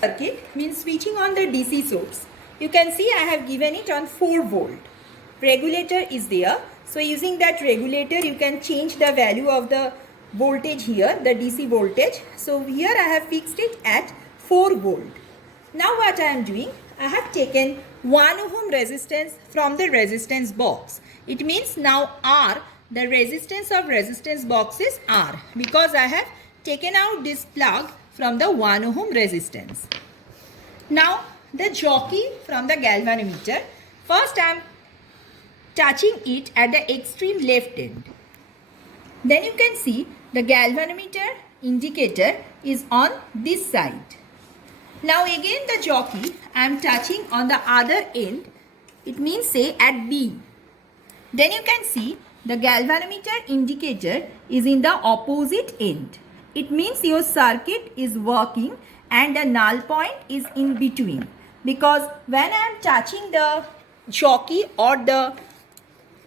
Circuit means switching on the DC source. You can see I have given it on 4 volt. Regulator is there. So using that regulator you can change the value of the voltage here, the DC voltage. So here I have fixed it at 4 volt. Now what I am doing, I have taken 1 ohm resistance from the resistance box. It means now R, the resistance of resistance box is R, because I have taken out this plug from the 1 ohm resistance. Now the jockey from the galvanometer, first I am touching it at the extreme left end. Then you can see the galvanometer indicator is on this side. Now again the jockey I am touching on the other end, it means say at B. Then you can see the galvanometer indicator is in the opposite end. It means your circuit is working and the null point is in between. Because when I am touching the jockey or the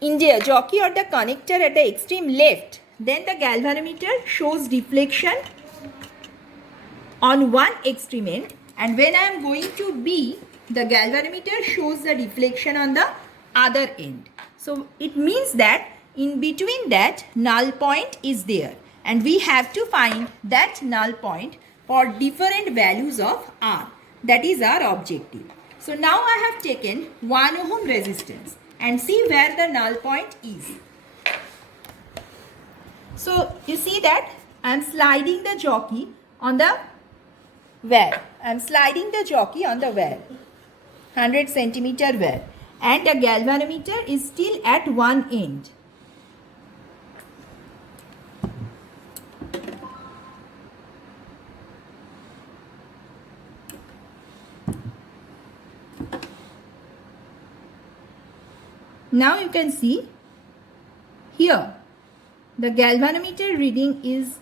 connector at the extreme left, then the galvanometer shows deflection on one extreme end, and when I am going to B, the galvanometer shows the deflection on the other end. So it means that in between that null point is there, and we have to find that null point for different values of R. That is our objective. So now I have taken 1 ohm resistance and see where the null point is. So you see that I am sliding the jockey on the wear. I am sliding the jockey on the wear, 100 centimeter wear, and the galvanometer is still at one end. Now you can see here the galvanometer reading is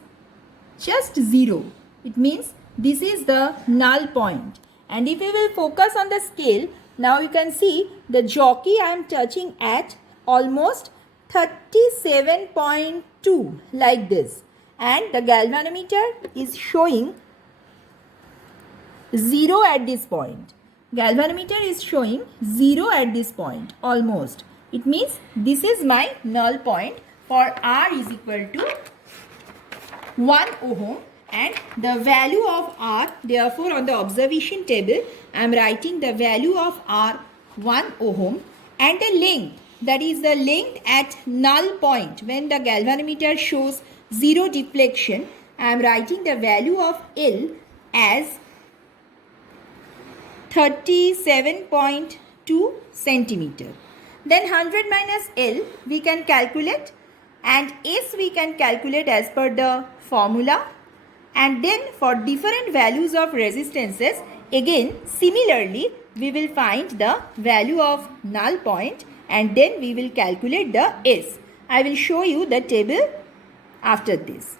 just 0. It means this is the null point. And if we will focus on the scale, now you can see the jockey I am touching at almost 37.2 like this. And the galvanometer is showing 0 at this point. Galvanometer is showing 0 at this point almost. It means this is my null point for R is equal to 1 ohm, and the value of R, therefore on the observation table I am writing the value of R 1 ohm, and the length, that is the length at null point when the galvanometer shows 0 deflection, I am writing the value of L as 37.2 centimeter. Then 100 minus L we can calculate, and S we can calculate as per the formula. And then for different values of resistances, again similarly we will find the value of null point, and then we will calculate the S. I will show you the table after this.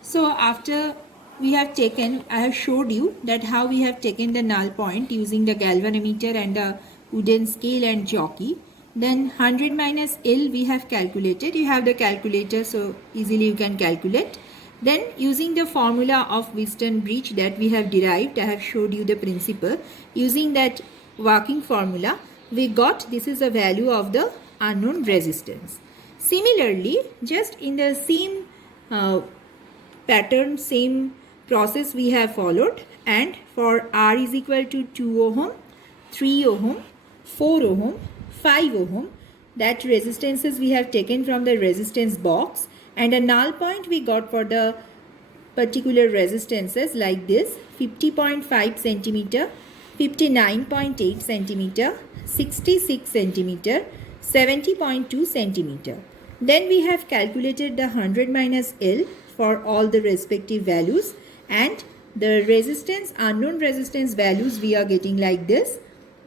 So after we have taken, I have showed you that how we have taken the null point using the galvanometer and the wooden scale and jockey. Then 100 minus L we have calculated. You have the calculator, so easily you can calculate. Then using the formula of Wheatstone bridge that we have derived, I have showed you the principle. Using that working formula, we got this is the value of the unknown resistance. Similarly, just in the same pattern, same process we have followed, and for R is equal to 2 ohm, 3 ohm, 4 ohm, 5 ohm, that resistances we have taken from the resistance box, and a null point we got for the particular resistances like this: 50.5 centimeter, 59.8 centimeter, 66 centimeter, 70.2 centimeter. Then we have calculated the 100 minus L for all the respective values, and the resistance, unknown resistance values we are getting like this: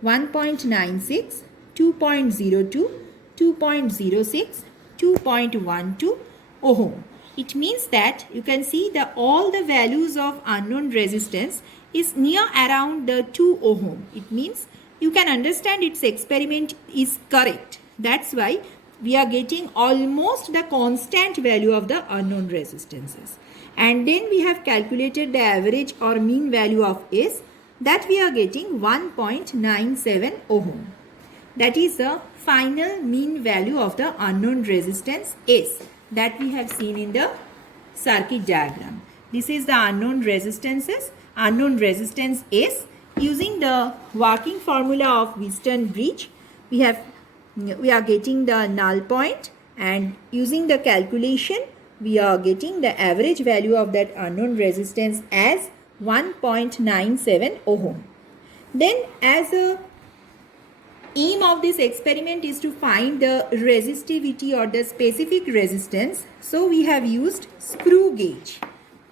1.96, 2.02, 2.06, 2.12 ohm. It means that you can see that all the values of unknown resistance is near around the 2 ohm. It means you can understand its experiment is correct. That's why we are getting almost the constant value of the unknown resistances. And then we have calculated the average or mean value of S, that we are getting 1.97 ohm. That is the final mean value of the unknown resistance S that we have seen in the circuit diagram. This is the unknown resistance S. Using the working formula of Wheatstone bridge, we are getting the null point, and using the calculation we are getting the average value of that unknown resistance as 1.97 ohm. Then, as a aim of this experiment is to find the resistivity or the specific resistance, so we have used screw gauge.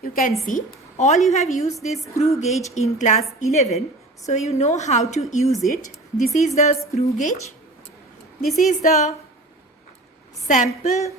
You can see all you have used this screw gauge in class 11, so you know how to use it. This is the screw gauge. This is the sample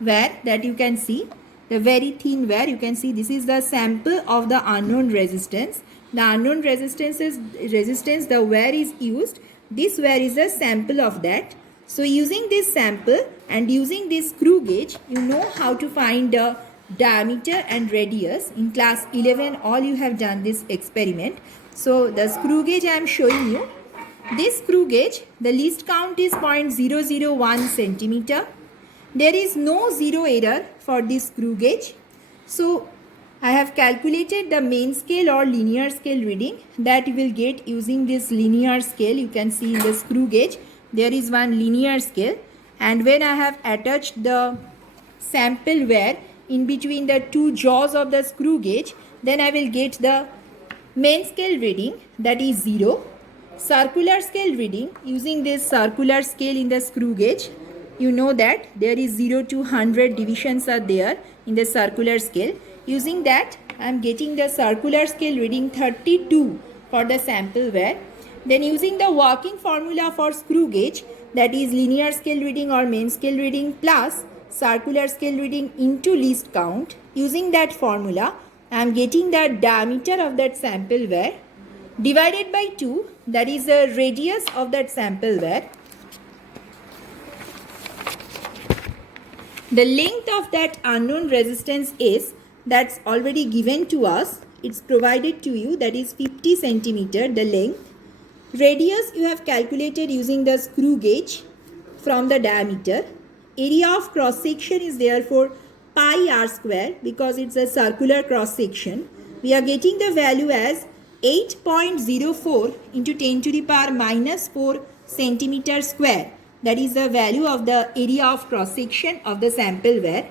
wire that you can see, the very thin wire. You can see this is the sample of the unknown resistance. The unknown resistance, the wire is used. This wire is a sample of that. So using this sample and using this screw gauge, you know how to find the diameter and radius. In class 11 all you have done this experiment. So the screw gauge I am showing you. This screw gauge, the least count is 0.001 centimeter. There is no zero error for this screw gauge. So I have calculated the main scale or linear scale reading that you will get using this linear scale. You can see in the screw gauge there is one linear scale, and when I have attached the sample wire in between the two jaws of the screw gauge, then I will get the main scale reading, that is 0. Circular scale reading, using this circular scale in the screw gauge, you know that there is 0 to 100 divisions are there in the circular scale. Using that I am getting the circular scale reading 32 for the sample wire. Then using the working formula for screw gauge, that is linear scale reading or main scale reading plus circular scale reading into least count, using that formula I am getting the diameter of that sample wire divided by 2, that is the radius of that sample wire. The length of that unknown resistance is, that's already given to us, it's provided to you, that is 50 centimeter the length. Radius you have calculated using the screw gauge from the diameter. Area of cross section is therefore pi r square, because it's a circular cross section. We are getting the value as 8.04 into 10 to the power minus 4 centimeter square. That is the value of the area of cross section of the sample wire.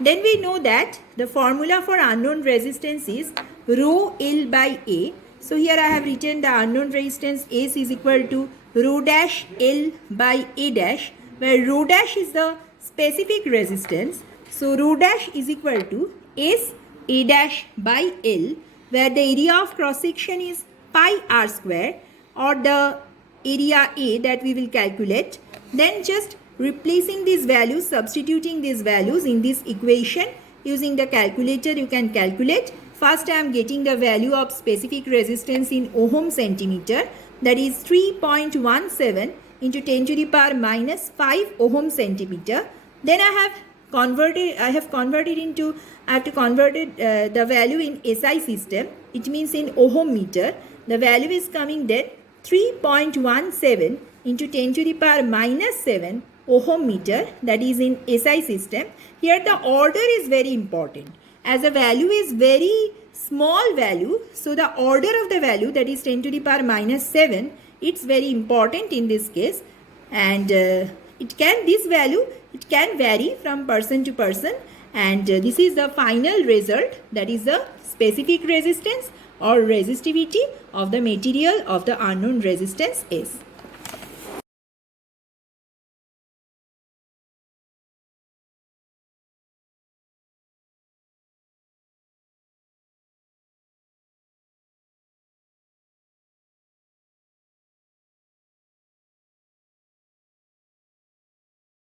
Then we know that the formula for unknown resistance is rho L by A. So here I have written the unknown resistance S is equal to rho dash L by A dash, where rho dash is the specific resistance. So rho dash is equal to S A dash by L, where the area of cross section is pi r square, or the area A that we will calculate. Then just replacing these values, substituting these values in this equation using the calculator, you can calculate. First I am getting the value of specific resistance in ohm centimeter, that is 3.17 into 10 to the power minus 5 ohm centimeter. Then I have to convert the value in SI system. It means in ohm meter. The value is coming then 3.17 into 10 to the power minus 7 ohm meter, that is in SI system. Here the order is very important. As the value is very small value, so the order of the value, that is 10 to the power minus 7, it's very important in this case. And this value can vary from person to person, and this is the final result, that is the specific resistance or resistivity of the material of the unknown resistance S.